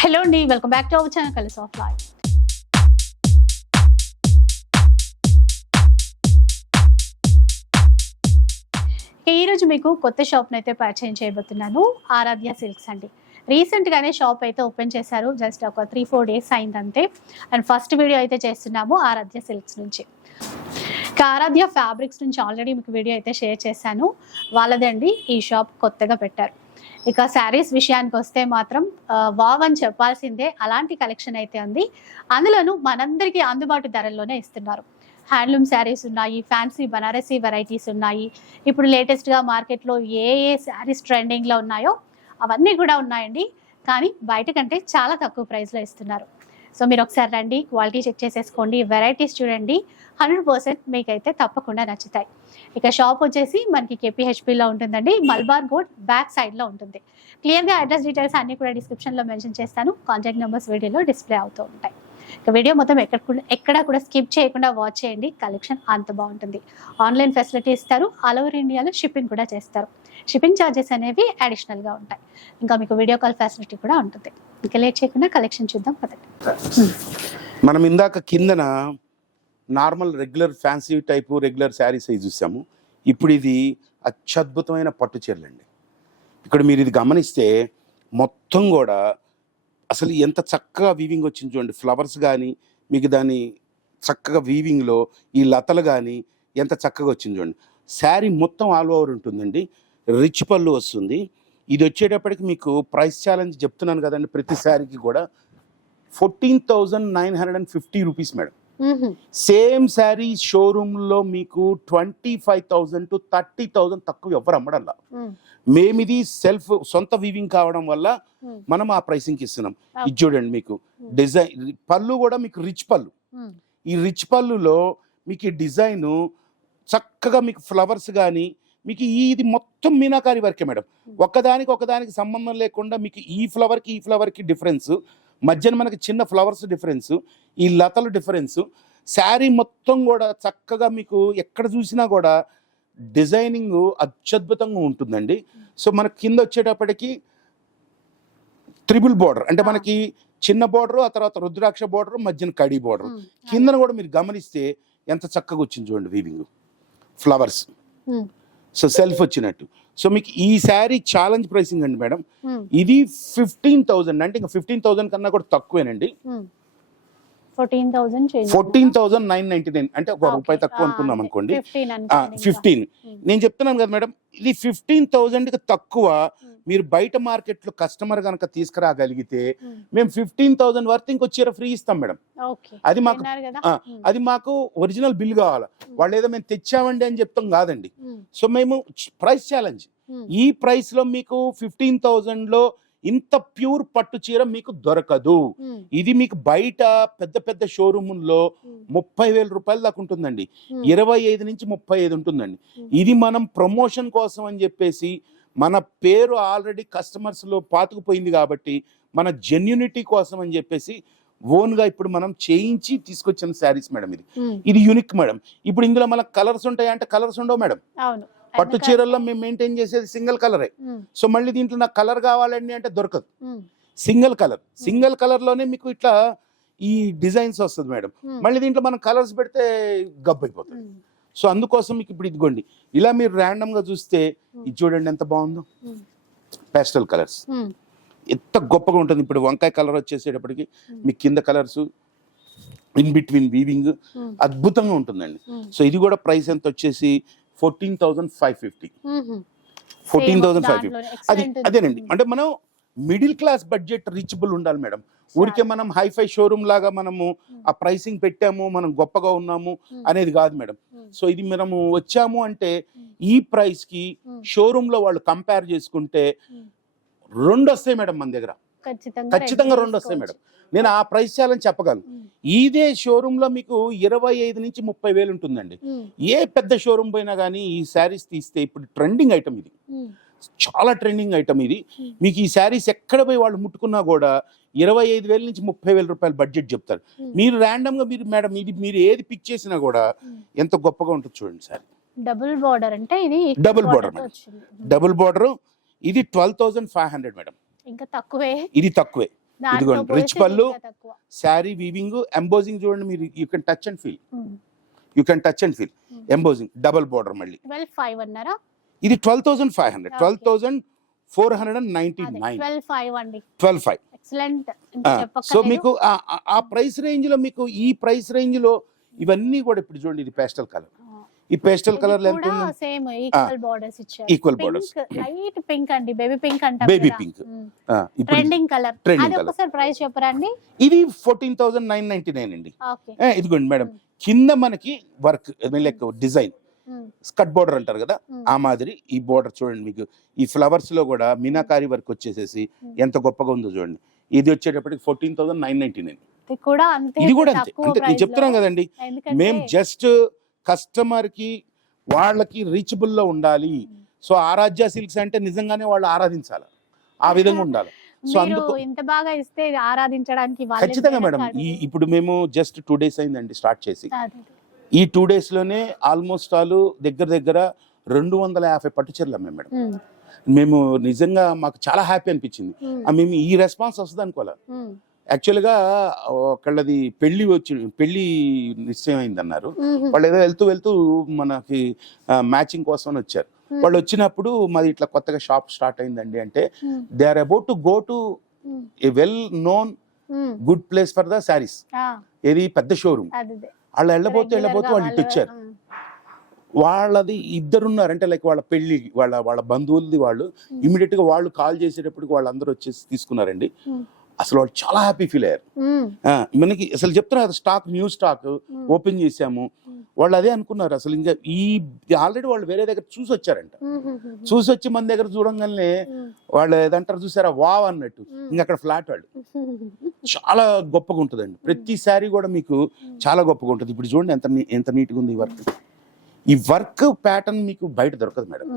Hello అండి welcome back to our channel కలిసి of life ఈరోజు మీకు కొత్త షాప్ని అయితే పరిచయం చేయబోతున్నాను ఆరాధ్య సిల్క్స్ అండి. రీసెంట్గానే షాప్ అయితే ఓపెన్ చేశారు జస్ట్ ఒక త్రీ ఫోర్ డేస్ అయిందంతే. అండ్ ఫస్ట్ వీడియో అయితే చేస్తున్నాము ఆరాధ్య సిల్క్స్ నుంచి. ఆరాధ్య ఫ్యాబ్రిక్స్ నుంచి ఆల్రెడీ మీకు వీడియో అయితే షేర్ చేశాను. వాళ్ళదండి ఈ షాప్ కొత్తగా పెట్టారు. ఇక శారీస్ విషయానికి వస్తే మాత్రం వావ్ అని చెప్పాల్సిందే. అలాంటి కలెక్షన్ అయితే ఉంది. అందులోనూ మనందరికీ అందుబాటు ధరల్లోనే ఇస్తున్నారు. హ్యాండ్లూమ్ శారీస్ ఉన్నాయి ఫ్యాన్సీ బనారసీ వెరైటీస్ ఉన్నాయి. ఇప్పుడు లేటెస్ట్గా మార్కెట్లో ఏ ఏ శారీస్ ట్రెండింగ్లో ఉన్నాయో అవన్నీ కూడా ఉన్నాయండి. కానీ బయట కంటే చాలా తక్కువ ప్రైస్లో ఇస్తున్నారు. సో మీరు ఒకసారి రండి క్వాలిటీ చెక్ చేసేసుకోండి. వెరైటీస్ చూడండి హండ్రెడ్ పర్సెంట్ మీకైతే తప్పకుండా నచ్చుతాయి. ఇక షాప్ వచ్చేసి మనకి కేపీహెచ్పిలో ఉంటుందండి మల్బార్ బోర్డ్ బ్యాక్ సైడ్లో ఉంటుంది. క్లియర్గా అడ్రస్ డీటెయిల్స్ అన్ని కూడా డిస్క్రిప్షన్లో మెన్షన్ చేస్తాను. కాంటాక్ట్ నెంబర్స్ వీడియోలో డిస్ప్లే అవుతూ ఉంటాయి. ఇక వీడియో మొత్తం ఎక్కడ కూడా ఎక్కడా కూడా స్కిప్ చేయకుండా వాచ్ చేయండి. కలెక్షన్ అంత బాగుంటుంది. ఆన్లైన్ ఫెసిలిటీ ఇస్తారు. ఆల్ ఓవర్ ఇండియాలో షిప్పింగ్ కూడా చేస్తారు. షిప్పింగ్ ఛార్జెస్ అనేవి అడిషనల్గా ఉంటాయి. ఇంకా మీకు వీడియో కాల్ ఫెసిలిటీ కూడా ఉంటుంది. ఇంకా లేట్ చేయకుండా కలెక్షన్ చూద్దాం పదండి. మనం ఇందాక కిందన normal regular fancy type regular saris అవి చూసాము. ఇప్పుడు ఇది అత్యద్భుతమైన పట్టు చీరలండి. ఇక్కడ మీరు ఇది గమనిస్తే మొత్తం కూడా అసలు ఎంత చక్కగా వీవింగ్ వచ్చింది చూడండి. ఫ్లవర్స్ కానీ మీకు దాని చక్కగా వీవింగ్లో ఈ లతలు కానీ ఎంత చక్కగా వచ్చింది చూడండి. శారీ మొత్తం ఆల్ ఓవర్ ఉంటుందండి. రిచ్ పళ్ళు వస్తుంది. ఇది వచ్చేటప్పటికి మీకు ప్రైస్ ఛాలెంజ్ చెప్తున్నాను కదండి ప్రతి శారీకి కూడా. Fourteen thousand nine hundred and fifty rupees madam same sari షోరూంలో మీకు twenty five thousand to thirty thousand తక్కువ ఎవరు అమ్మడంలా. మేమిది సెల్ఫ్ సొంత వీవింగ్ కావడం వల్ల మనం ఆ ప్రైసింగ్కి ఇస్తున్నాం. ఇది చూడండి మీకు. డిజైన్ పళ్ళు కూడా మీకు రిచ్ పళ్ళు. ఈ రిచ్ పళ్ళులో మీకు ఈ డిజైన్ చక్కగా మీకు ఫ్లవర్స్ కానీ మీకు ఈ ఇది మొత్తం మీనాకారి వర్కే మేడం. ఒకదానికి ఒకదానికి సంబంధం లేకుండా మీకు ఈ ఫ్లవర్కి ఈ ఫ్లవర్కి డిఫరెన్స్ మధ్యన మనకి చిన్న ఫ్లవర్స్ డిఫరెన్స్ ఈ లతలు డిఫరెన్స్ శారీ మొత్తం కూడా చక్కగా మీకు ఎక్కడ చూసినా కూడా డిజైనింగ్ అత్యద్భుతంగా ఉంటుందండి. సో మనకి కింద వచ్చేటప్పటికి త్రిబుల్ బార్డర్. అంటే. మనకి చిన్న బార్డర్ ఆ తర్వాత రుద్రాక్ష బార్డర్ మధ్యన కడి బార్డర్. కిందన కూడా మీరు గమనిస్తే ఎంత చక్కగా వచ్చింది చూడండి వీవింగ్. ఫ్లవర్స్. సో సెల్ఫ్ వచ్చినట్టు. సో మీకు ఈ శారీ ఛాలెంజ్ ప్రైసింగ్ అండి మేడం. ఇది ఫిఫ్టీన్ థౌజండ్. అంటే ఇంకా ఫిఫ్టీన్ థౌజండ్ కన్నా కూడా తక్కువేనండి. Fourteen thousand fourteen thousand nine ninety nine. అంటే ఒక రూపాయి తక్కువ అనుకుందాం అనుకోండి. ఫిఫ్టీన్ నేను చెప్తున్నాను కదా మేడం ఇది ఫిఫ్టీన్ థౌజండ్కి తక్కువ మీరు బయట మార్కెట్లో కస్టమర్ కనుక తీసుకురాగలిగితే మేము ఫిఫ్టీన్ థౌజండ్ వర్త్ ఇంకో చీర ఫ్రీ ఇస్తాం మేడం. అది మాకు అది మాకు ఒరిజినల్ బిల్ కావాలా. వాళ్ళు ఏదో మేము తెచ్చామండి అని చెప్తాం కాదండి. సో మేము ప్రైస్ ఛాలెంజ్. ఈ ప్రైస్లో మీకు ఫిఫ్టీన్ థౌజండ్లో ఇంత ప్యూర్ పట్టు చీర మీకు దొరకదు. ఇది మీకు బయట పెద్ద పెద్ద షోరూముల్లో ముప్పై వేల రూపాయల దాకా ఉంటుందండి. ఇరవై ఐదు నుంచి ముప్పై ఐదు ఉంటుందండి. ఇది మనం ప్రమోషన్ కోసం అని చెప్పేసి మన పేరు ఆల్రెడీ కస్టమర్స్లో పాతుకుపోయింది కాబట్టి మన జెన్యునిటీ కోసం అని చెప్పేసి ఓన్గా ఇప్పుడు మనం చేయించి తీసుకొచ్చిన శారీస్ మేడం ఇది. ఇది యూనిక్ మేడం. ఇప్పుడు ఇందులో మన కలర్స్ ఉంటాయి అంటే కలర్స్ ఉండవు మేడం. పట్టు చీరల్లో మేము మెయింటైన్ చేసేది సింగిల్ కలరే సో మళ్ళీ దీంట్లో నాకు కలర్ కావాలండి అంటే దొరకదు. సింగిల్ కలర్ సింగిల్ కలర్లోనే మీకు ఇట్లా ఈ డిజైన్స్ వస్తుంది మేడం. మళ్ళీ దీంట్లో మనం కలర్స్ పెడితే గబ్బు అయిపోతుంది సో అందుకోసం మీకు ఇప్పుడు ఇదిగోండి. ఇలా మీరు ర్యాండమ్గా చూస్తే ఇది చూడండి ఎంత బాగుందో. పేస్టల్ కలర్స్ ఎంత గొప్పగా ఉంటుంది. ఇప్పుడు వంకాయ కలర్ వచ్చేసేటప్పటికి మీ కింద కలర్స్ ఇన్ బిట్వీన్ వీవింగ్ అద్భుతంగా ఉంటుందండి. సో ఇది కూడా ప్రైస్ ఎంత వచ్చేసి fourteen thousand five fifty. Fourteen thousand five fifty. అది అదేనండి. అంటే మనం మిడిల్ క్లాస్ బడ్జెట్ రీచబుల్ ఉండాలి మేడం. ఊరికే మనం హైఫై షోరూమ్ లాగా మనము ఆ ప్రైసింగ్ పెట్టాము మనం గొప్పగా ఉన్నాము అనేది కాదు మేడం. సో ఇది మనము వచ్చాము అంటే ఈ ప్రైస్కి షోరూమ్లో వాళ్ళు కంపేర్ చేసుకుంటే రెండు వస్తాయి మేడం మన దగ్గర. ఖచ్చితంగా రెండు వస్తాయి మేడం. నేను ఆ ప్రైస్ ఛాలెంజ్ చెప్పగలను. ఇదే షోరూమ్లో మీకు ఇరవై ఐదు నుంచి ముప్పై వేలు ఉంటుందండి. ఏ పెద్ద షోరూమ్ పోయినా కానీ ఈ శారీస్ తీస్తే ఇప్పుడు ట్రెండింగ్ ఐటమ్ ఇది. చాలా ట్రెండింగ్ ఐటమ్ ఇది. మీకు ఈ శారీస్ ఎక్కడ పోయి వాళ్ళు ముట్టుకున్నా కూడా ఇరవై ఐదు వేల నుంచి ముప్పై వేల రూపాయల బడ్జెట్ చెప్తారు. మీరు ర్యాండమ్గా మీరు మేడం ఇది మీరు ఏది పిక్ చేసినా కూడా ఎంత గొప్పగా ఉంటుంది చూడండి సార్ డబుల్ బార్డర్ అంటే ఇది madam. వచ్చింది. డబుల్ బార్డర్ ఇది twelve thousand five hundred madam. ఇంకా తక్కువే. ఇది తక్కువే. ఇదిగోండి, rich పళ్ళు. శారీ వీవింగ్ ఎంబోజింగ్ చూడండి మీరు you can touch and feel. You can touch and feel. Embossing double border మళ్ళీ. ట్వెల్వ్ ఫైవ్ అన్నారా? ఇది twelve thousand five hundred. Twelve thousand four hundred and ninety nine twelve five అండి. Twelve five. Excellent so మీకు ఆ price రేంజ్లో మీకు ఈ price రేంజ్లో ఇవన్నీ కూడా ఇప్పుడు చూడండి ఇది పేస్టల్ కలర్ ఈ పేస్టల్ కలర్ ఉంది సేమ్ ఈక్వల్ బార్డర్స్ ఇచ్చారు. Equal borders. లైట్ పింక్ అండి బేబీ పింక్ అంటాం. ఆ, ఇప్పుడు ట్రెండింగ్ కలర్ అది. ఒకసారి ప్రైస్ చెప్పరా అండి? ఇది fourteen thousand nine ninety nine అండి. ఓకే. ఏ, ఇదిగోండి మేడం. కింద మనకి work like design. Skirt border అంటారు కదా ఆ మాదిరి ఈ బోర్డర్ చూడండి మీకు. ఈ ఫ్లవర్స్లో కూడా మీనాకారి వర్క్ వచ్చేసేసి ఎంత గొప్పగా ఉందో చూడండి. ఇది వచ్చేటప్పటికి fourteen thousand nine ninety nine ఇది కూడా అంతే ఇది కూడా అంతే తక్కువ అంటే నేను price చెప్తున్నాం. కదండి. మేము జస్ట్ కస్టమర్కి వాళ్ళకి రీచబుల్లో ఉండాలి. సో ఆరాధ్య సిల్క్స్ అంటే నిజంగానే వాళ్ళు ఆరాధించాలి. ఆ విధంగా ఉండాలి. సో అందుకు ఇంత బాగా ఇస్తే ఆరాధించడానికి ఖచ్చితంగా. మేడం. ఈ ఇప్పుడు మేము జస్ట్ టూ డేస్ అయిందండి స్టార్ట్ చేసి. ఈ టూ డేస్లోనే ఆల్మోస్ట్ ఆల్ దగ్గర దగ్గర రెండు వందల యాభై పట్టు చీరలు అమ్మాం మేడం. మేము నిజంగా మాకు చాలా హ్యాపీ అనిపించింది. మేము ఈ రెస్పాన్స్ వస్తుంది అనుకోలే ఉమ్, యాక్చువల్గా ఒకళ్ళది పెళ్ళి వచ్చి పెళ్ళి నిశ్చయం అయింది అన్నారు ఉమ్, వాళ్ళు ఏదో వెళ్తూ వెళ్తూ మనకి మ్యాచింగ్ కోసం వచ్చారు. వాళ్ళు వచ్చినప్పుడు మాది ఇట్లా కొత్తగా షాప్ స్టార్ట్ అయిందండి అంటే they are about to go to a well known. Good place for the saris ఏది పెద్ద షోరూమ్. వాళ్ళు వెళ్ళబోతే వెళ్ళబోతే వాళ్ళు ఇటు వచ్చారు. వాళ్ళది ఇద్దరు ఉన్నారు అంటే లైక్ వాళ్ళ పెళ్ళి వాళ్ళ వాళ్ళ బంధువులది వాళ్ళు. ఇమీడియట్గా వాళ్ళు కాల్ చేసేటప్పటికి వాళ్ళందరూ వచ్చేసి తీసుకున్నారండి. అసలు వాళ్ళు చాలా హ్యాపీ ఫీల్ అయ్యారు. మనకి అసలు చెప్తున్నా కదా స్టాక్ న్యూ స్టాక్ ఓపెన్ చేసాము. వాళ్ళు అదే అనుకున్నారు అసలు ఇంకా ఈ ఆల్రెడీ వాళ్ళు వేరే దగ్గర చూసి వచ్చారంట. చూసి వచ్చి మన దగ్గర చూడంగానే వాళ్ళు ఏదంటారు చూసారా? వావ్ అన్నట్టు. ఇంకా అక్కడ ఫ్లాట్ వాళ్ళు. చాలా గొప్పగా ఉంటుందండి. ప్రతి శారీ కూడా మీకు చాలా గొప్పగా ఉంటుంది. ఇప్పుడు చూడండి ఎంత ఎంత నీట్గా ఉంది ఈ వర్క్. ఈ వర్క్ ప్యాటర్న్ మీకు బయట దొరకదు మేడం.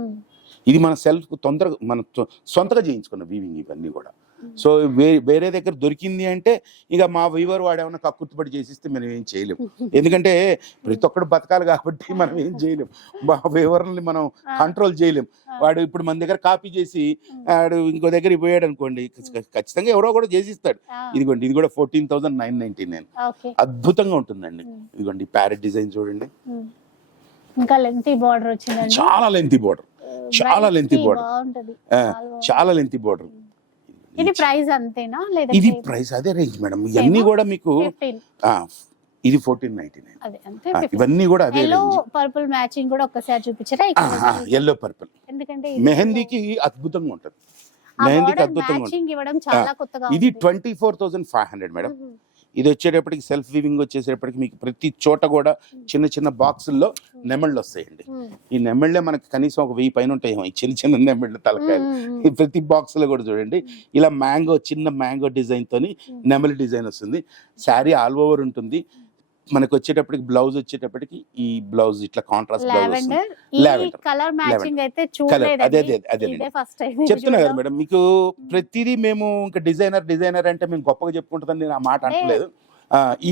ఇది మన సెల్ఫ్ తొందరగా మన సొంతగా చేయించుకున్న వీవింగ్ ఇవన్నీ కూడా. సో వేరే దగ్గర దొరికింది అంటే ఇక మా వీవర్ వాడు ఏమైనా కక్కుర్తిపడి చేసిస్తే మనం ఏం చేయలేం. ఎందుకంటే ప్రతి ఒక్కడు బతకాలి కాబట్టి మనం ఏం చేయలేం. మా వీవర్ని మనం కంట్రోల్ చేయలేం. వాడు ఇప్పుడు మన దగ్గర కాపీ చేసి వాడు ఇంకో దగ్గర పోయాడు అనుకోండి ఖచ్చి- ఖచ్చితంగా ఎవరో కూడా చేసిస్తాడు. ఇదిగోండి ఇది కూడా fourteen thousand nine ninety nine అద్భుతంగా ఉంటుందండి. ఇదిగోండి ప్యారెట్ డిజైన్ చూడండి. ఇంకా లెంతీ బార్డర్ వచ్చిందండి. చాలా లెంతీ బోర్డర్ చాలా చాలా బాగుంది. చాలా లెంతీ బోర్డర్ ఇది ప్రైస్ అంతేనా? లేదా ఇది ప్రైస్ అదే రేంజ్ మేడం ఇవన్నీ కూడా మీకు ఇది ఫోర్టీన్ నైన్టీ నైన్ ఇవన్నీ కూడా అదే పర్పుల్ మ్యాచింగ్ కూడా ఒక్కసారి చూపించరా? ఎల్లో పర్పుల్ ఎందుకంటే మెహందీకి అద్భుతంగా ఉంటుంది. మెహందీకి అద్భుతంగా ఉంటుంది. ఇది. Twenty four thousand five hundred madam. ఇది వచ్చేటప్పటికి సెల్ఫ్ వీవింగ్ వచ్చేసేటప్పటికి మీకు ప్రతి చోట కూడా చిన్న చిన్న బాక్సుల్లో నెమళ్ళు వస్తాయండి. ఈ నెమళ్ళే మనకి కనీసం ఒక వెయ్యి పైన ఉంటాయి ఈ చిన్న చిన్న నెమళ్ళు తలకాయలు. ప్రతి బాక్స్లో కూడా చూడండి. ఇలా మ్యాంగో చిన్న మ్యాంగో డిజైన్ తోని మ్మ్. నెమలి డిజైన్ వస్తుంది. శారీ ఆల్ ఓవర్ ఉంటుంది. మనకి వచ్చేటప్పటికి బ్లౌజ్ వచ్చేటప్పటికి ఈ బ్లౌజ్ ఇట్లా కాంట్రాస్ట్ బ్లౌజ్. కలర్ మ్యాచింగ్ అయితే అదే అదే ఇదే టైం చెప్తున్నా కదా మేడం మీకు ప్రతిదీ మేము ఇంకా డిజైనర్ డిజైనర్ అంటే మేము గొప్పగా చెప్పుకుంటుందని నేను ఆ మాట ఆ, ఈ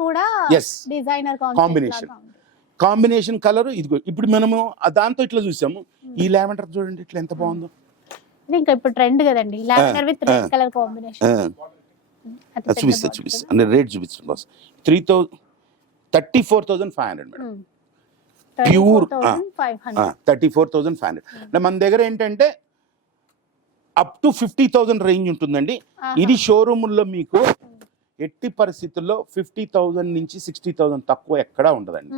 కూడా డిజైనర్ Combination. కాంబినేషన్ కలర్ ఇదిగో ఇప్పుడు మనము దాంతో ఇట్లా చూసాము. ఈ లావెండర్ చూడండి ఇట్లా ఎంత బాగుందో. ఇంకా ఇప్పుడు ట్రెండ్ కదండి. Lavender with red. Colour combination అది చూపిస్తా చూపిస్తా. అంటే రేట్ చూపిస్తాను boss three thousand thirty four thousand five hundred madam. Hundred. Thirty four thousand five hundred. మన దగ్గర ఏంటంటే up to fifty thousand range ఉంటుందండి. ఇది షోరూముల్లో మీకు ఎట్టి పరిస్థితుల్లో ఫిఫ్టీ థౌసండ్ నుంచి సిక్స్టీ థౌసండ్ తక్కువ ఎక్కడా ఉండదండి.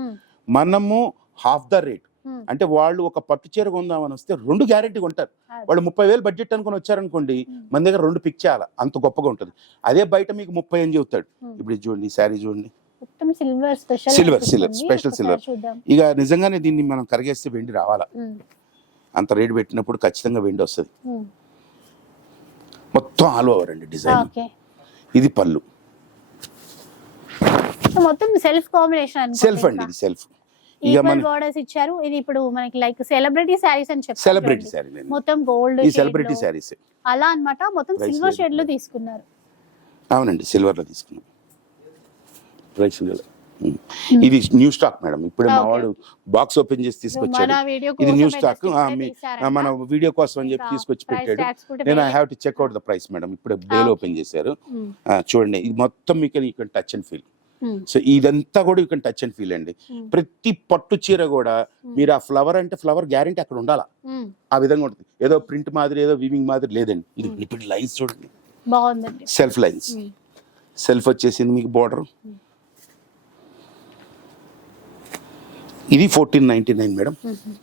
మనము హాఫ్ ద రేట్. అంటే వాళ్ళు ఒక పట్టు చీర కొందామని వస్తే రెండు గ్యారెంటీ కొంటారు. వాళ్ళు ముప్పై వేలు బడ్జెట్ అనుకుని వచ్చారనుకోండి మన దగ్గర రెండు పిక్ చేయాలి? అంత గొప్పగా ఉంటుంది. అదే బయట మీకు ముప్పై అని చెబుతాడు. ఇప్పుడు చూడండి ఈ శారీ చూడండి. మొత్తం సిల్వర్ స్పెషల్ special silver. చూద్దాం. ఇక నిజంగానే దీన్ని మనం కరిగేస్తే వెండి రావాలా? అంత రేటు పెట్టినప్పుడు ఖచ్చితంగా వెండి వస్తుంది. మొత్తం ఆల్ ఓవర్ అండి డిజైన్. ఇది పళ్ళు. మొత్తం సెల్ఫ్ కాంబినేషన్ సెల్ఫ్ అండి ఇది సెల్ఫ్ బోర్డర్స్ ఇచ్చారు. ఇది ఇప్పుడు మనకి లైక్ సెలబ్రిటీ శారీస్ అని చెప్పారు సెలబ్రిటీ నేను మొత్తం గోల్డ్ ఈ సెలబ్రిటీ శారీస్ అలా అన్నమాట. మొత్తం సిల్వర్. షేడ్లో తీసుకున్నారు. అవునండి సిల్వర్లో తీసుకున్నాం. ప్రైస్ ఇది న్యూ స్టాక్ మేడం. ఇప్పుడే మా. వాడు బాక్స్ ఓపెన్ చేసి తీసుకొచ్చాడు. ఇది న్యూ స్టాక్. మన వీడియో కోసం అని చెప్పి తీసుకొచ్చి పెట్టాడు. నేను I have to check out the price madam. ఇప్పుడు Okay. ఓపెన్ చేశారు. ఆ, చూడండి ఇది మొత్తం మీకు can touch and feel so ఇదంతా కూడా you can touch and. Feel అండి ప్రతి పట్టు చీర కూడా Hmm. మీరు ఆ ఫ్లవర్ అంటే ఫ్లవర్ గ్యారంటీ అక్కడ ఉండాలా? ఆ విధంగా ఉంటుంది. ఏదో ప్రింట్ మాదిరి ఏదో వివింగ్ మాదిరి లేదండి. ఇది Hmm. ఇప్పుడు లైన్స్ చూడండి. సెల్ఫ్ లైన్స్ సెల్ఫ్ వచ్చేసింది మీకు బార్డర్ ఇది fourteen ninety nine madam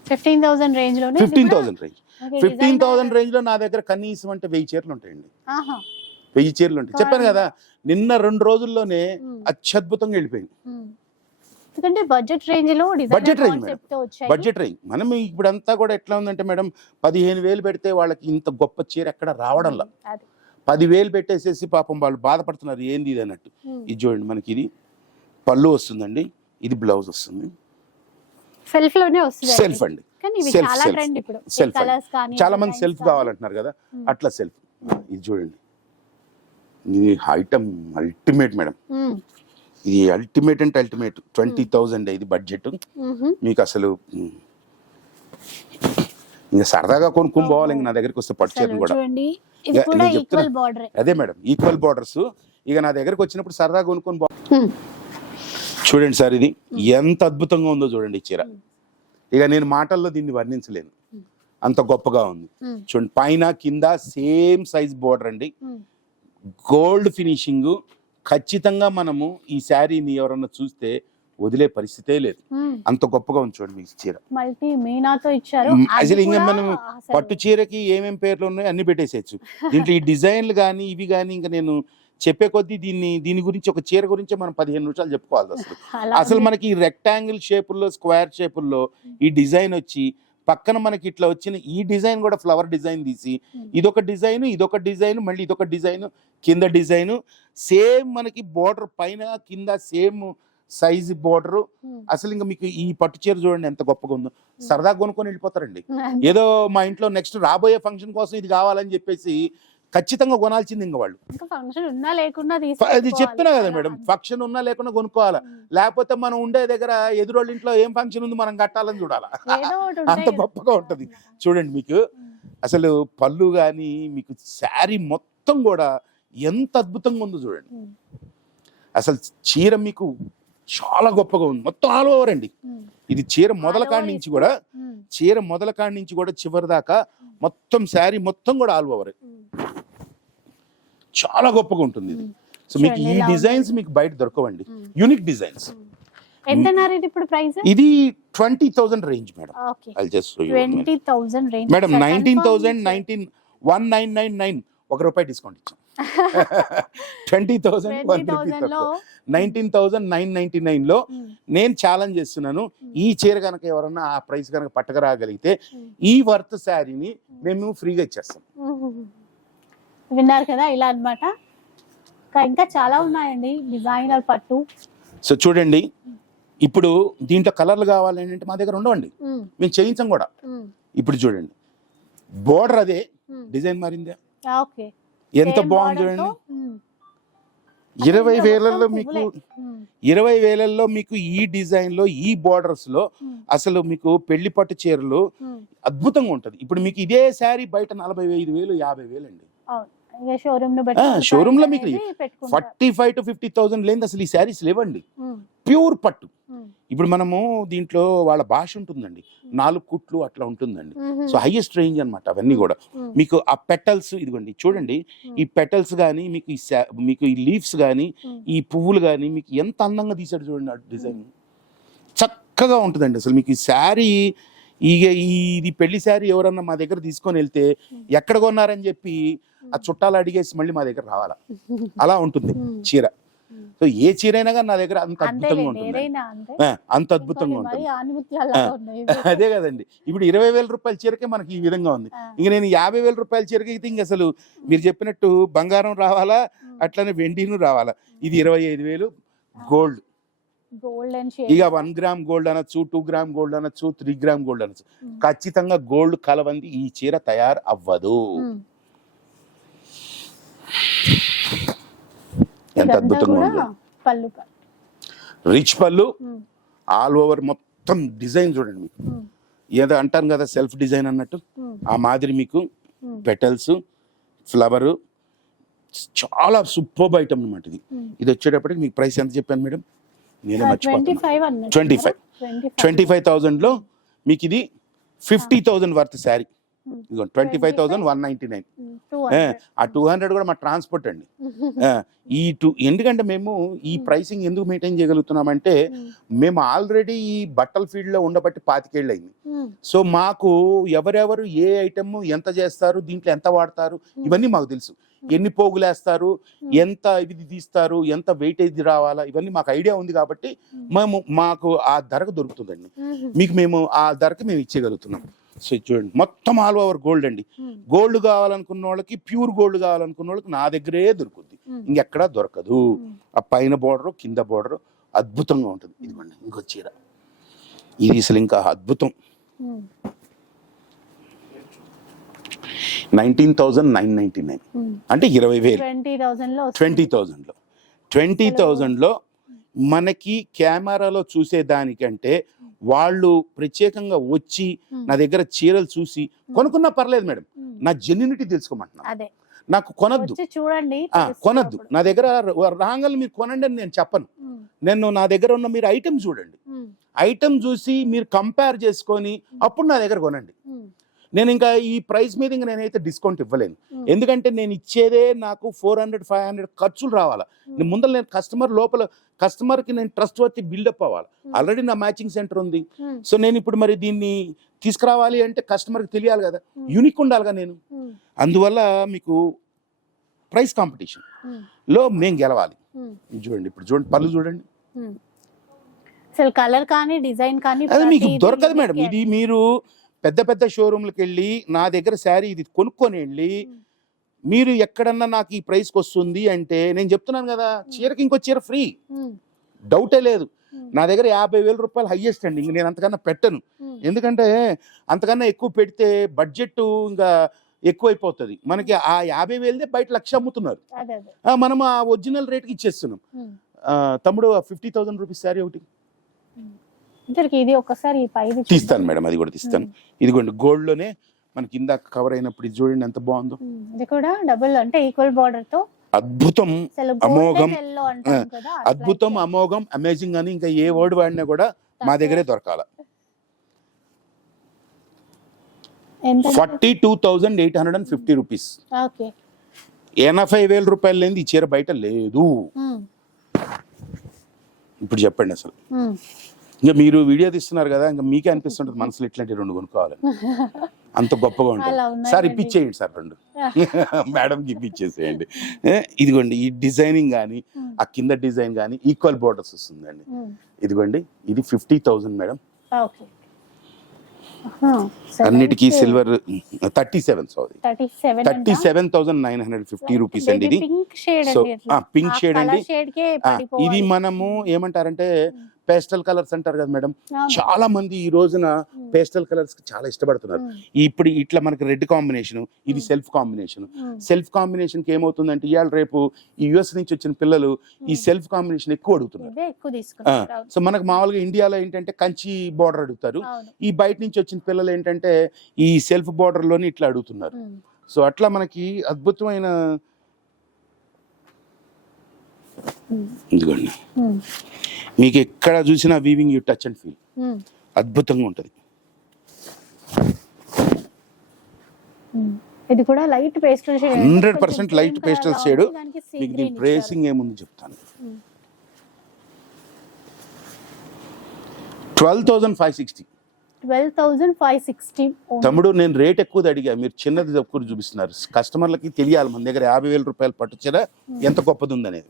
fifteen thousand range fifteen thousand range fifteen thousand రేంజ్లో నా దగ్గర కనీసం అంటే వెయ్యి చీరలు ఉంటాయండి. వెయ్యి చీరలు ఉంటాయి. చెప్పాను కాదు. నిన్న రెండు రోజుల్లోనే అత్యద్భుతంగా వెళ్ళిపోయింది. ఎందుకంటే బడ్జెట్ రేంజ్లో బడ్జెట్ రేంజ్ మనం ఇప్పుడంతా కూడా ఎట్లా ఉందంటే మేడం పదిహేను వేలు పెడితే వాళ్ళకి ఇంత గొప్ప చీర ఎక్కడ రావడంలా. పదివేలు పెట్టేసేసి పాపం వాళ్ళు బాధపడుతున్నారు. ఏంది ఇది అన్నట్టు. ఇది చూడండి మనకి ఇది పళ్ళు వస్తుందండి. ఇది బ్లౌజ్ వస్తుంది. సెల్ఫ్లోనే వస్తుంది సెల్ఫ్ అండి. కానీ ఇవి Self, చాలా మంది సెల్ఫ్. కావాలంటున్నారు కదా. ఉమ్. అట్లా సెల్ఫ్ ఇది చూడండి. ఇది ఐటమ్ అల్టిమేట్ మేడం ఇది అల్టిమేట్ అంటే అల్టిమేట్ ట్వంటీ థౌజండ్ ఇది బడ్జెట్ మ్హూ. మీకు అసలు ఉమ్, ఇంకా సరదాగా కొనుక్కొని పోవాలి ఇంక నా దగ్గరికి వస్తే పట్టు చీరలు కూడా. చెప్తున్నా. అదే మేడం ఈక్వల్ బార్డర్స్ ఇక నా దగ్గరకు వచ్చినప్పుడు సరదాగా కొనుక్కొని పో చూడండి సార్ ఇది. ఎంత అద్భుతంగా ఉందో చూడండి చీర. ఇక నేను మాటల్లో దీన్ని వర్ణించలేను. అంత గొప్పగా ఉంది. చూడండి పైన కింద సేమ్ సైజ్ బోర్డర్ అండి. Gold finishing. ఖచ్చితంగా మనము ఈ శారీని ఎవరన్నా చూస్తే వదిలే పరిస్థితే లేదు. అంత గొప్పగా ఉంది చూడండి ఈ చీర. మల్టీ మీనాతో ఇచ్చారు. మ్, అది అసలు ఇంకా మనం పట్టు చీరకి ఏమేం పేర్లు ఉన్నాయో అన్ని పెట్టేసేయచ్చు. దీంట్లో ఈ డిజైన్లు కానీ ఇవి కానీ ఇంకా నేను చెప్పే కొద్దీ దీన్ని దీని గురించి ఒక చీర గురించి మనం పదిహేను నిమిషాలు చెప్పుకోవాలి అసలు అసలు. మనకి రెక్టాంగిల్ షేపుల్లో స్క్వేర్ షేపుల్లో ఈ డిజైన్ వచ్చి పక్కన మనకి ఇట్లా వచ్చిన ఈ డిజైన్ కూడా ఫ్లవర్ డిజైన్ తీసి. ఇదొక డిజైన్ ఇదొక డిజైన్ మళ్ళీ ఇదొక డిజైన్ కింద డిజైన్ సేమ్ మనకి బోర్డర్ పైన కింద సేమ్ సైజ్ బోర్డర్. అసలు ఇంకా మీకు ఈ పట్టు చీర చూడండి ఎంత గొప్పగా ఉందో సరదా కొనుక్కొని వెళ్ళిపోతారండి ఏదో మా ఇంట్లో నెక్స్ట్ రాబోయే ఫంక్షన్ కోసం ఇది కావాలని చెప్పేసి ఖచ్చితంగా కొనాల్సింది ఇంకా వాళ్ళు అది. చెప్తున్నా కదా మేడం. ఫంక్షన్ ఉన్నా లేకుండా కొనుక్కోవాలా. లేకపోతే మనం ఉండే దగ్గర ఎదురోళ్ళ ఇంట్లో ఏం ఫంక్షన్ ఉంది మనం కట్టాలని చూడాలా అంత. గొప్పగా ఉంటది చూడండి మీకు. అసలు పళ్ళు కానీ మీకు శారీ మొత్తం కూడా ఎంత అద్భుతంగా ఉందో చూడండి. అసలు చీర మీకు చాలా గొప్పగా ఉంది మొత్తం ఆల్ ఓవర్ అండి. ఇది చీర మొదల కాడి నుంచి కూడా. చీర మొదల కాడి నుంచి కూడా చివరి దాకా మొత్తం శారీ మొత్తం కూడా ఆల్ ఓవర్. చాలా గొప్పగా ఉంటుంది ఇది. సో మీకు చూడండి ఈ. డిజైన్స్ మీకు బయట దొరకవండి. యూనిక్ డిజైన్స్ ఎంత అన్నారు ఇది twenty thousand range madam madam nineteen thousand nineteen one nine nine nine ఒక రూపాయి డిస్కౌంట్ ఇచ్చాం. Twenty thousand one rupee nineteen thousand nine ninety నైన్లో. నేను ఛాలెంజ్ చేస్తున్నాను ఈ చీర కనుక ఎవరన్నా ఆ ప్రైస్ కనుక పట్టకరాగలిగితే. ఈ వర్త్ శారీని మేము ఫ్రీగా ఇచ్చేస్తాం. విన్నారు కదా ఇలా అన్నమాట ఇంకా చాలా ఉన్నాయండి డిజైనర్ పట్టు సో చూడండి ఇప్పుడు దీంట్లో కలర్లు కావాలి అంటే మా దగ్గర ఉండవండి. మేము చేయించం కూడా. ఇప్పుడు చూడండి బోర్డర్ అదే. డిజైన్ మారిందా ఓకే ఎంత బాగుంది చూడండి. ఇరవై వేలల్లో మీకు. ఇరవై వేలల్లో మీకు ఈ డిజైన్లో ఈ బోర్డర్స్లో. అసలు మీకు పెళ్ళి పట్టు చీరలు. అద్భుతంగా ఉంటది ఇప్పుడు మీకు ఇదే శారీ బయట నలభై ఐదు వేలు యాభై వేలు అండి షోరూమ్లో మీకు forty five to fifty thousand లేని అసలు ఈ శారీస్ లేవండి. ప్యూర్ పట్టు. ఇప్పుడు మనము దీంట్లో వాళ్ళ భాష ఉంటుందండి. నాలుగు కుట్లు అట్లా ఉంటుందండి. సో హైయెస్ట్ రేంజ్ అన్నమాట అవన్నీ కూడా. మీకు ఆ పెటల్స్ ఇదిగోండి చూడండి. ఈ పెటల్స్ కానీ మీకు ఈ మీకు ఈ లీవ్స్ కానీ. ఈ పువ్వులు కానీ మీకు ఎంత అందంగా తీసాడు చూడండి ఆ డిజైన్ చక్కగా ఉంటుందండి అసలు మీకు ఈ శారీ ఇక ఈ- ఇది పెళ్ళి శారీ ఎవరన్నా మా దగ్గర తీసుకొని వెళ్తే ఎక్కడ కొన్నారని చెప్పి ఆ చుట్టాలు అడిగేసి మళ్ళీ మా దగ్గర రావాలా. అలా ఉంటుంది. చీర. సో ఏ చీర అయినా కానీ నా దగ్గర అంత అద్భుతంగా ఉంటుంది. అంతే. అద్భుతంగా ఉంటుంది. అదే కదండి. ఇప్పుడు ఇరవై వేల రూపాయల చీరకే మనకి ఈ విధంగా ఉంది. ఇంక నేను యాభై వేల రూపాయల చీరకి అయితే ఇంక అసలు మీరు చెప్పినట్టు బంగారం రావాలా. అట్లనే వెండిను రావాలా. ఇది ఇరవై ఐదు వేలు గోల్డ్. ఇక వన్ గ్రామ్ గోల్డ్ అనొచ్చు టూ గ్రామ్ గోల్డ్ అనొచ్చు త్రీ గ్రామ్ గోల్డ్ అనొచ్చు. ఉమ్. ఖచ్చితంగా గోల్డ్ కలవంది ఈ చీర తయారు అవ్వదు. ఎంత అద్భుతంగా ఉంది. పళ్ళు రిచ్ పళ్ళు ఆల్ ఓవర్ మొత్తం డిజైన్ చూడండి మీకు. ఏదో అంటాను కదా సెల్ఫ్ డిజైన్ అన్నట్టు. ఆ మాదిరి మీకు పెటల్స్ ఫ్లవరు చాలా సూపర్బ్ ఐటమ్ అనమాట ఇది. ఇది వచ్చేటప్పటికి మీకు ప్రైస్ ఎంత చెప్పాను మేడం? నేనే ట్వంటీ మర్చిపోతాను ఫైవ్ అన్నట్టు 25. ట్వంటీ ట్వంటీ ఫైవ్ థౌజండ్లో మీకు ఇది fifty thousand worth sari. Hmm. ఇదిగో twenty five thousand one ninety nine ఆ టూ హండ్రెడ్ కూడా మా ట్రాన్స్పోర్ట్ అండి. ఆ, ఈ టూ ఎందుకంటే మేము ఈ ప్రైసింగ్ ఎందుకు మెయింటైన్ చేయగలుగుతున్నామంటే మేము ఆల్రెడీ ఈ బట్టల ఫీల్డ్లో ఉండబట్టి పాతికేళ్ళు అయింది సో మాకు ఎవరెవరు ఏ ఐటమ్ ఎంత చేస్తారు దీంట్లో ఎంత వాడతారు ఇవన్నీ మాకు తెలుసు. ఎన్ని పోగులు వేస్తారు ఎంత ఇది తీస్తారు ఎంత వెయిటేజ్ రావాలా ఇవన్నీ మాకు ఐడియా ఉంది కాబట్టి మేము మాకు ఆ ధరకు దొరుకుతుందండి. మీకు మేము ఆ ధరకి మేము ఇచ్చేయగలుగుతున్నాం. సో చూడండి. మొత్తం ఆల్ ఓవర్ గోల్డ్ అండి. గోల్డ్ కావాలనుకున్న వాళ్ళకి ప్యూర్ గోల్డ్ కావాలనుకున్న వాళ్ళకి నా దగ్గరే దొరుకుద్ది. ఇంకెక్కడా దొరకదు. ఆ పైన బోర్డర్ కింద బోర్డర్ అద్భుతంగా ఉంటుంది. ఇదిగోండి ఇంకో చీర. ఇది అసలు ఇంకా అద్భుతం. Nineteen thousand nine ninety nine. అంటే ఇరవై వేలు. ట్వంటీ థౌసండ్లో ట్వంటీ థౌజండ్లో. ట్వంటీ థౌజండ్లో మనకి కెమెరాలో చూసేదానికంటే వాళ్ళు ప్రత్యేకంగా వచ్చి నా దగ్గర చీరలు చూసి కొనుక్కున్నా పర్లేదు మేడం. నా జెన్యునిటీ తెలుసుకోమంటున్నా. అదే. నాకు కొనద్దు. చూడండి కొనద్దు. నా దగ్గర రాగాలు మీరు కొనండి అని నేను చెప్పను. నేను నా దగ్గర ఉన్న మీరు ఐటెం చూడండి. ఉమ్, ఐటెం చూసి మీరు కంపేర్ చేసుకొని అప్పుడు నా దగ్గర కొనండి. నేను ఇంకా ఈ ప్రైస్ మీద ఇంకా నేనైతే డిస్కౌంట్ ఇవ్వలేను. ఎందుకంటే నేను ఇచ్చేదే నాకు ఫోర్ హండ్రెడ్ ఫైవ్ హండ్రెడ్ ఖర్చులు రావాలా. ముందర నేను కస్టమర్ లోపల కస్టమర్కి నేను ట్రస్ట్ వచ్చి బిల్డప్ అవ్వాలి. ఆల్రెడీ నా మ్యాచింగ్ సెంటర్ ఉంది. సో నేను ఇప్పుడు మరి దీన్ని తీసుకురావాలి అంటే కస్టమర్కి తెలియాలి కదా. యూనిక్ ఉండాలిగా నేను. అందువల్ల మీకు ప్రైస్ కాంపిటీషన్. లో మేము గెలవాలి. చూడండి ఇప్పుడు చూడండి పళ్ళు చూడండి. అసలు కలర్ కానీ డిజైన్ కానీ అది మీకు దొరకదు మేడం. ఇది మీరు పెద్ద పెద్ద షోరూమ్లకు వెళ్ళి నా దగ్గర శారీ ఇది కొనుక్కొని వెళ్ళి. మీరు ఎక్కడన్నా నాకు ఈ ప్రైస్కి వస్తుంది అంటే నేను చెప్తున్నాను కదా చీరకి ఇంకో చీర ఫ్రీ. డౌటే లేదు. నా దగ్గర యాభై వేల రూపాయలు హైయెస్ట్ అండి ఇంక నేను అంతకన్నా పెట్టను. ఎందుకంటే అంతకన్నా ఎక్కువ పెడితే బడ్జెట్ ఇంకా ఎక్కువైపోతుంది. మనకి ఆ యాభై వేలదే బయట లక్ష అమ్ముతున్నారు. మనం ఆ ఒరిజినల్ రేట్కి ఇచ్చేస్తున్నాం. తమ్ముడు ఫిఫ్టీ థౌసండ్ రూపీస్ శారీ ఒకటి. ఇద్దరికి ఇది ఒకసారి ఈ పైది తీస్తాను మేడం అది కూడా తీస్తాను. ఇదిగోండి gold లోనే మనకి ఇందాక కవర్ అయినప్పుడు ఇది చూడండి ఎంత బాగుందో. ఇది కూడా డబుల్ అంటే ఈక్వల్ బార్డర్తో అద్భుతం అసలు అమోఘం. ఎల్లో అంటాం కదా అట్లా అద్భుతం ఇచ్చారు. అమోఘం అమేజింగ్ అని ఇంకా ఏ వర్డ్ వాడినా కూడా మా దగ్గరే దొరకాల. ఎంత forty two thousand eight hundred and fifty rupees. Okay. ఎనభై వేల రూపాయలు లేని ఈ చీర బయట లేదు. ఇప్పుడు చెప్పండి అసలు. ఇంకా మీరు వీడియో తీస్తున్నారు కదా ఇంకా మీకే అనిపిస్తుంటుంది మనసులో ఇట్లాంటి రెండు కొనుక్కోవాలి. అంత గొప్పగా ఉంటుంది. సార్ ఇప్పించేయండి సార్ రెండు. మేడంకి ఇప్పించేసేయండి ఇదిగోండి ఈ డిజైనింగ్ కానీ ఆ కింద డిజైన్ కానీ ఈక్వల్ బోర్డర్స్ వస్తుందండి. ఇదిగోండి ఇది ఫిఫ్టీ థౌజండ్ మేడం. అన్నిటికీ silver thirty seven sorry. Thirty seven thousand nine hundred fifty rupees అండి ఇది. సో. పింక్ షేడ్ అండి. ఇది. మనము ఏమంటారంటే పేస్టల్ కలర్స్ అంటారు కదా మేడం. చాలా మంది ఈ రోజున పేస్టల్ కలర్స్కి చాలా ఇష్టపడుతున్నారు. ఇప్పుడు ఇట్లా మనకి రెడ్ కాంబినేషన్ ఇది. Self combination. సెల్ఫ్ కాంబినేషన్కి ఏమవుతుందంటే ఇవాళ రేపు ఈ యుఎస్ నుంచి వచ్చిన పిల్లలు ఈ. సెల్ఫ్ కాంబినేషన్ ఎక్కువ అడుగుతున్నారు. సో మనకు మామూలుగా ఇండియాలో ఏంటంటే కంచి బార్డర్ అడుగుతారు. ఈ బయట నుంచి వచ్చిన పిల్లలు ఏంటంటే ఈ సెల్ఫ్ బార్డర్లోని ఇట్లా అడుగుతున్నారు. సో అట్లా మనకి అద్భుతమైన ఇదిగోండి. మీకు ఎక్కడ చూసినా weaving you touch and feel అద్భుతంగా ఉంటుంది. ఇది కూడా light pastel shade 100% light pastel shade. మీకు దీని ప్రైసింగ్ ఏముంది చెప్తాను. Twelve thousand five sixty twelve five sixty తమ్ముడు నేను రేట్ ఎక్కువ అడిగా. మీరు చిన్నది తక్కువ చూపిస్తున్నారు. కస్టమర్లకి తెలియాలి మన దగ్గర యాభై వేల రూపాయలు పట్టు చీర ఎంత గొప్పది ఉందనేది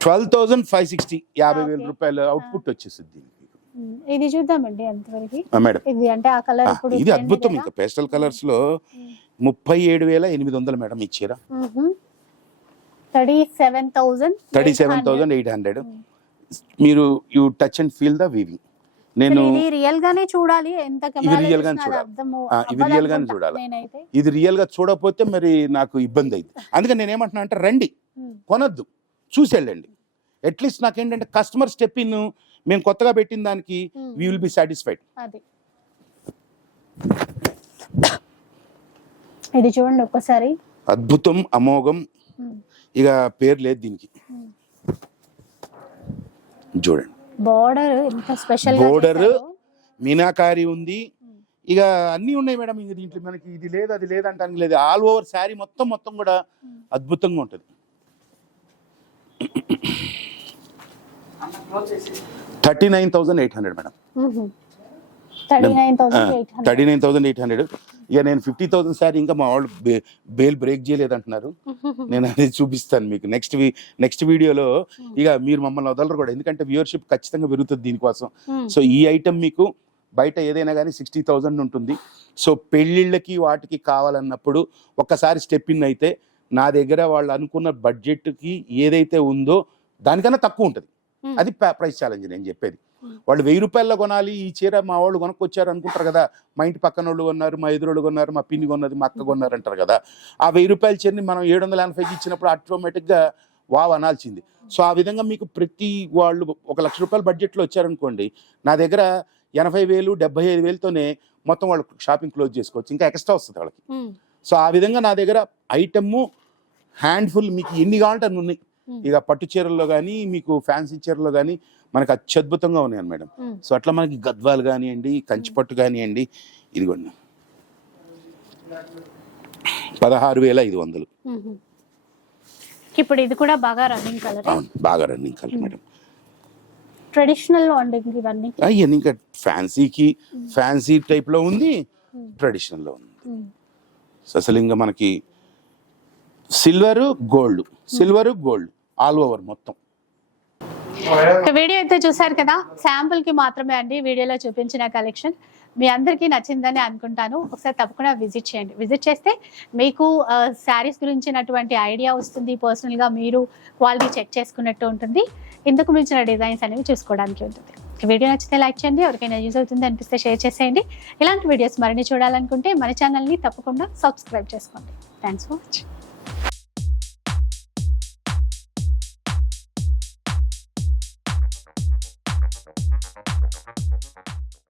ట్వెల్వ్ థౌజండ్ ఫైవ్ సిక్స్టీ యాభై వేల. రూపాయలు అవుట్పుట్ వచ్చేసింది దీనికి. ఇది చూద్దామండి అంతవరకు. మేడం. ఇది అంటే ఆ కలర్ ఇప్పుడు ఇది అద్భుతం. ఇంకా. పేస్టల్ కలర్స్లో ఉమ్. ముప్పై ఏడు వేల ఎనిమిది వందలు మేడం ఈ చీర. Thirty seven thousand thirty seven thousand eight hundred మీరు you touch and feel the weaving నేను ఇది రియల్ గానే చూడాలి. ఎంత కెమెరాలో real గానే చూడాలి. అవ్వదు real గానే చూడాలి. ఇది రియల్గా చూడకపోతే మరి నాకు ఇబ్బంది అయింది. అందుకని నేను ఏమంటున్నా అంటే రండి కొనొద్దు చూసి వెళ్ళండి అట్లీస్ట్ నాకేంటంటే కస్టమర్ స్టెప్ ఇన్ మేము కొత్తగా పెట్టిన దానికి. వీ విల్ బి సాటిస్ఫైడ్ ఇది చూడండి ఒక్కసారి. అద్భుతం అమోఘం. ఇక పేరు లేదు దీనికి. చూడండి. బార్డర్ ఎంత స్పెషల్ Border. మీనాకారి ఉంది. ఇక అన్నీ ఉన్నాయి మేడం ఇంక దీంట్లో. మనకి ఇది లేదు అది లేదు అంటానికి లేదు. ఆల్ ఓవర్ శారీ మొత్తం మొత్తం కూడా అద్భుతంగా ఉంటుంది. Thirty nine thousand eight hundred madam. Thirty nine thousand eight hundred. ఇక నేను ఫిఫ్టీ థౌసండ్ శారీ ఇంకా మా వాళ్ళు బే- బేల్ బ్రేక్ చేయలేదు అంటున్నారు నేను అది చూపిస్తాను మీకు. నెక్స్ట్ నెక్స్ట్ వీడియోలో ఇక మీరు మమ్మల్ని వదలరు కూడా. ఎందుకంటే వ్యూవర్షిప్ ఖచ్చితంగా పెరుగుతుంది దీనికోసం. సో ఈ ఐటమ్ మీకు బయట ఏదైనా కానీ సిక్స్టీ థౌజండ్ ఉంటుంది. సో పెళ్ళిళ్ళకి వాటికి కావాలన్నప్పుడు ఒక్కసారి స్టెప్ ఇన్ అయితే నా దగ్గర వాళ్ళు అనుకున్న బడ్జెట్కి ఏదైతే ఉందో దానికన్నా తక్కువ ఉంటుంది. అది ప్రైస్ ఛాలెంజ్ నేను చెప్పేది. Hmm. వాళ్ళు వెయ్యి రూపాయల్లో కొనాలి ఈ చీర మా వాళ్ళు కొనుక్కొచ్చారు అనుకుంటారు కదా. మా ఇంటి పక్కన వాళ్ళు కొన్నారు మా ఎదురోళ్ళు కొన్నారు మా పిన్ని కొన్నది మా అక్క కొన్నారు అంటారు కదా. ఆ వెయ్యి రూపాయల చీరని మనం ఏడు వందల ఎనభైకి ఇచ్చినప్పుడు ఆటోమేటిక్గా వావ్ అనాల్సింది. సో ఆ విధంగా మీకు ప్రతి వాళ్ళు ఒక లక్ష రూపాయల బడ్జెట్లో వచ్చారనుకోండి నా దగ్గర ఎనభై వేలు డెబ్బై ఐదు వేలతోనే మొత్తం వాళ్ళు షాపింగ్ క్లోజ్ చేసుకోవచ్చు. ఇంకా ఎక్స్ట్రా వస్తుంది వాళ్ళకి. సో ఆ విధంగా నా దగ్గర ఐటమ్ హ్యాండ్ఫుల్ మీకు ఎన్ని కావాలంటే అన్ని ఉన్నాయి. ఇక పట్టు చీరల్లో కానీ మీకు ఫ్యాన్సీ చీరల్లో కానీ మనకు అత్యద్భుతంగా ఉన్నాయి మేడం. సో అట్లా మనకి గద్వాలు కానివ్వండి కంచి పట్టు కానివ్వండి ఇదిగోండి. పదహారు వేల ఐదు వందలు. ఇప్పుడు ఇది కూడా బాగా రన్నింగ్ కలర్ అవును బాగా రన్నింగ్ కలర్ మేడం. ట్రెడిషనల్ అండి ఇవన్నీ? అవన్నీ ఇంకా ఫ్యాన్సీకి ఫ్యాన్సీ టైప్లో ఉంది ట్రెడిషనల్లో ఉంది. సో అసలు ఇంకా మనకి silver gold silver gold all over మొత్తం. వీడియో అయితే చూసారు కదా? శాంపుల్కి మాత్రమే అండి వీడియోలో చూపించిన కలెక్షన్ మీ అందరికీ నచ్చిందని అనుకుంటాను. ఒకసారి తప్పకుండా విజిట్ చేయండి. విజిట్ చేస్తే మీకు శారీస్ గురించినటువంటి ఐడియా వస్తుంది పర్సనల్గా మీరు క్వాలిటీ చెక్ చేసుకున్నట్టు ఉంటుంది. ఇందుకు మించిన డిజైన్స్ అనేవి చూసుకోవడానికి ఉంటుంది. వీడియో నచ్చితే లైక్ చేయండి ఎవరికైనా యూజ్ అవుతుంది అనిపిస్తే షేర్ చేసేయండి. ఇలాంటి వీడియోస్ మరిన్ని చూడాలనుకుంటే మన ఛానల్ని తప్పకుండా సబ్స్క్రైబ్ చేసుకోండి. Thanks for watching